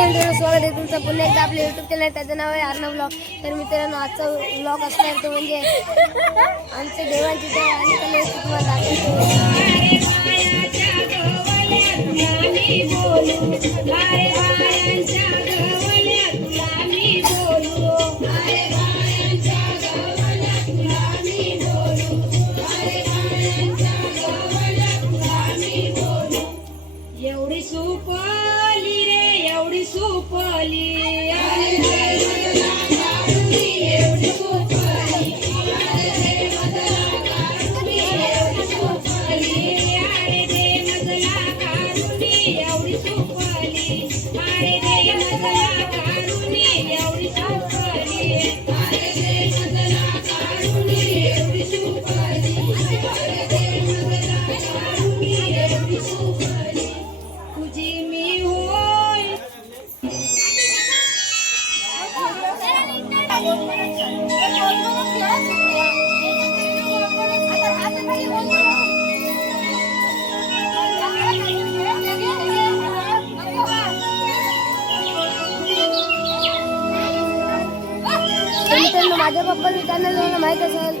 मित्रांनो, स्वागत आहे तुमचं पुन्हा एकदा आपल्या युट्यूब चॅनल. त्याचं नाव आहे अर्णव ब्लॉग. तर मित्रांनो, आजचा ब्लॉग असणार तो म्हणजे आमच्या देवांची देव आणि कलेची तुम्हाला दाखवतो. एवढी सुपली रे, एवढी सुपली, एवढी सुपली, अरे दे मजला काढुनी, एवढी सुपली, अरे दे मजला काढुनी, एवढी सुपली, अरे दे मजला काढुनी, एवढी सुपली, अरे दे मजला काढुनी, एवढी सुपली. तुझी मी होय. मित्रांनो, माझ्या पप्पाचं चॅनल तुम्हाला माहित असेल,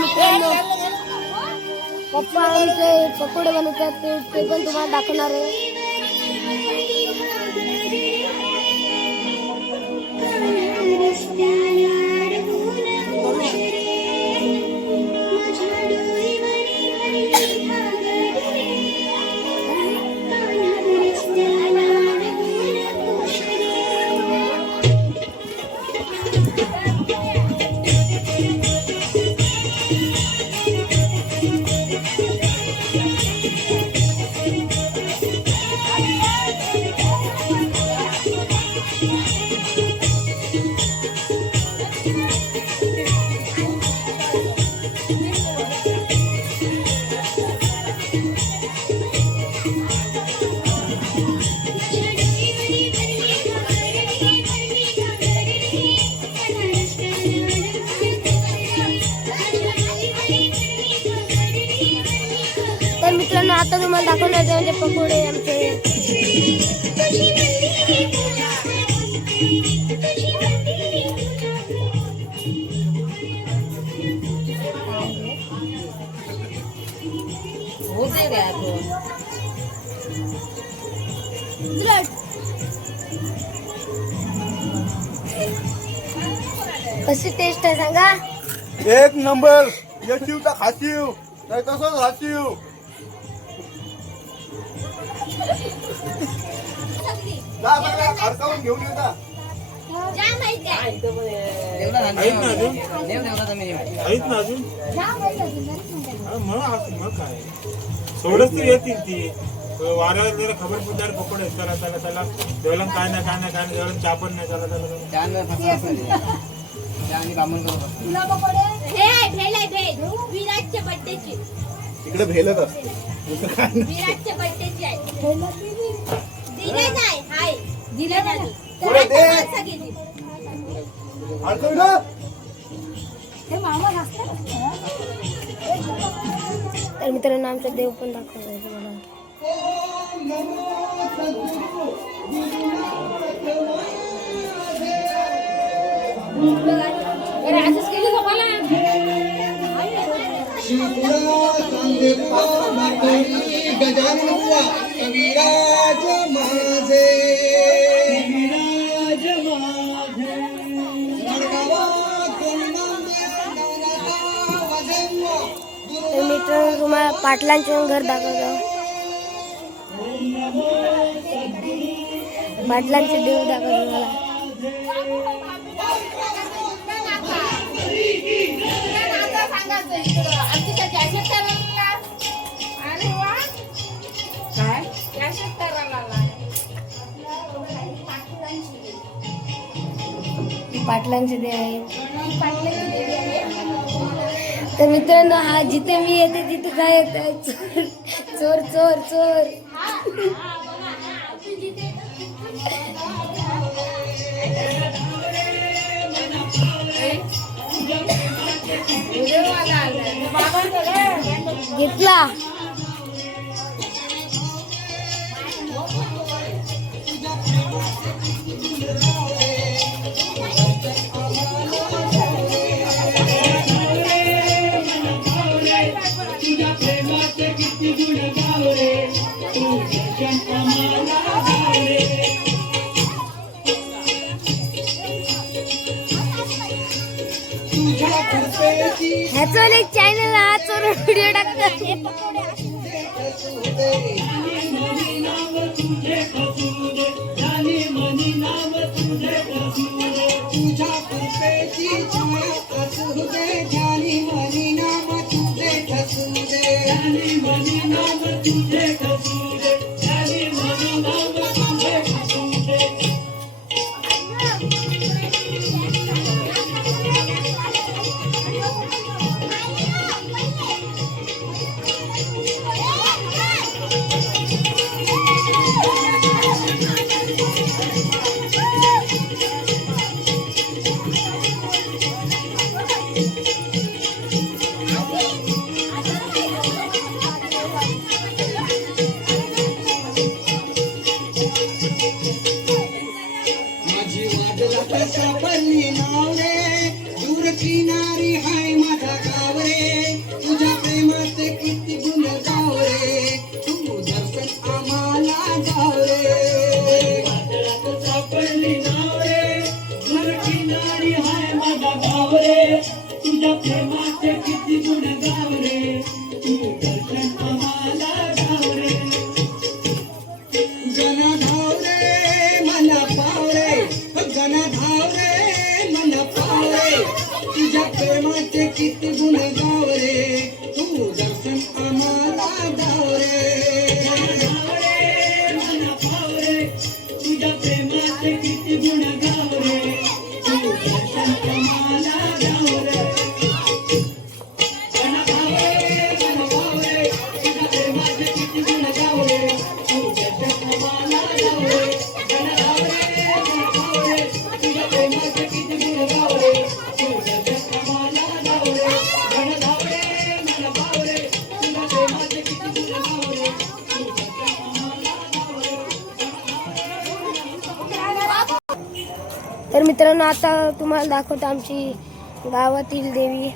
मित्रांनो पप्पा आमचे पकोडे बनवतात ते पण तुम्हाला दाखवणार आहे. तर मित्रांनो, आता तुम्हाला दाखवणार आहे म्हणजे पकोडे आमचे. कशी टेस्ट आहे सांगा. एक नंबर. येशीव तर खाशीव, नाही तसंच राहशीव. जा बघा, खडकावून घेऊन येता. आहेत ना अजून मग काय सोडच ती येतील ती वाऱ्यावर जरा खबर पुढे पकडे चला चला चला देवला काय नाही काय नाही काय नाही देवला चहा पण नाही चला चला विराटच्या बड्डेची इकडे भेलत असते. विराटच्या बड्डेची आहे. दिले नाही हाय दिले नाही पुढे दे. अडकव ना. तर मित्रांनो, आमचा देव पण दाखवतो तुम्हाला. असंच केली तुम्हाला गजानन बुवा कविराज माझे. तर मित्रांनो, तुम्हाला पाटलांचे घर दाखवतो. पाटलांचे देव दाखवतो तुम्हाला. पाटलांचे देव आहेत. तर मित्रांनो, हा जिथे मी येते तिथे काय येत आहे, चोर चोर चोर. घेतला. याचं एक चॅनल आज व्हिडिओ टाकतात. सापडली नाव रे दूर किनारी हाय माझा गाव रे तुझ्या प्रेमाचे किती गुण गाव रे तू दर्शन आम्हाला गाव रे सापडली नाव रे दूर किनारी हाय माझा गाव रे तुझ्या प्रेमाचे किती गुण गाव रे तू दर्शन आम्हाला गाव रे गणा धाव रे मला पाव रे गणा धाव रे मला पाव रे तुझ्या प्रेमाचे किती गुण गाव रे तू दर्शन आम्हाला गाव रे धाव रे मला पाव रे तुझ्या प्रेमाचे किती गुण गाव रे तू दर्शन आम्हाला गाव रे गणा धाव रे मला पाव रे तुझ्या प्रेमाचे किती गुण गाव रे तू दर्शन आम्हाला गाव रे गणा धाव रे मला पाव रे तुझ्या प्रेमाचे किती गुण गाव रे तू दर्शन आम्हाला गाव रे गणा धाव रे मला पाव रे तुझ्या प्रेमाचे किती गुण गाव रे तू दर्शन आम्हाला गाव रे. तर मित्रांनो आता तुम्हाला दाखवतो आमची गावातील देवी.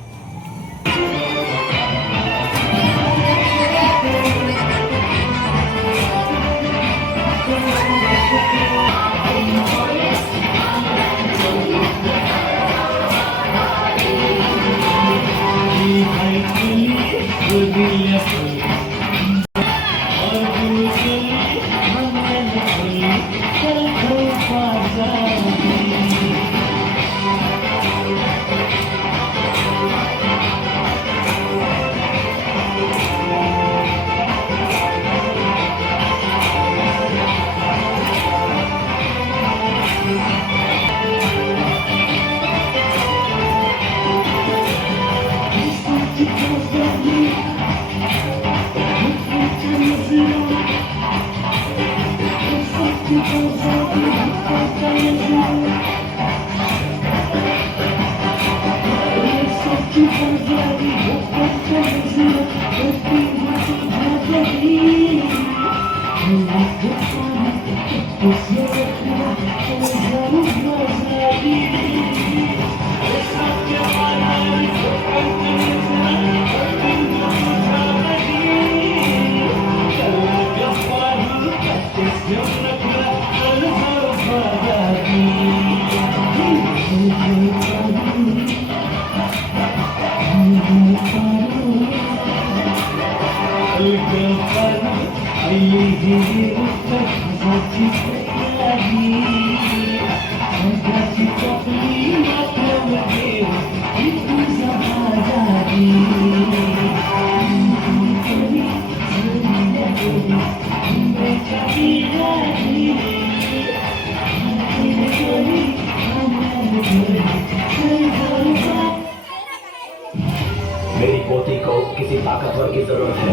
मेरी पोती को किसी ताकतवर की जरूरत है.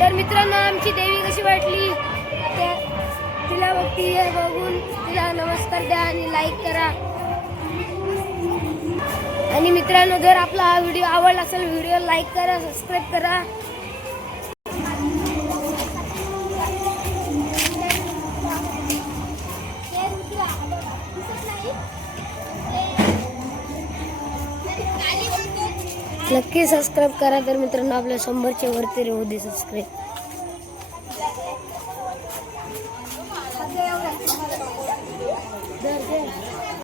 तर मित्रांनो आमची देवी कशी वाटली तिला बघती बघून तिला नमस्कार द्या आणि लाईक करा. आणि मित्रांनो जर आपला हा व्हिडिओ आवडला असेल व्हिडिओ लाईक करा, सबस्क्राईब करा. नक्की सबस्क्राईब करा. तर मित्रांनो आपल्या 100च्या वरती राहू दे सबस्क्राईब.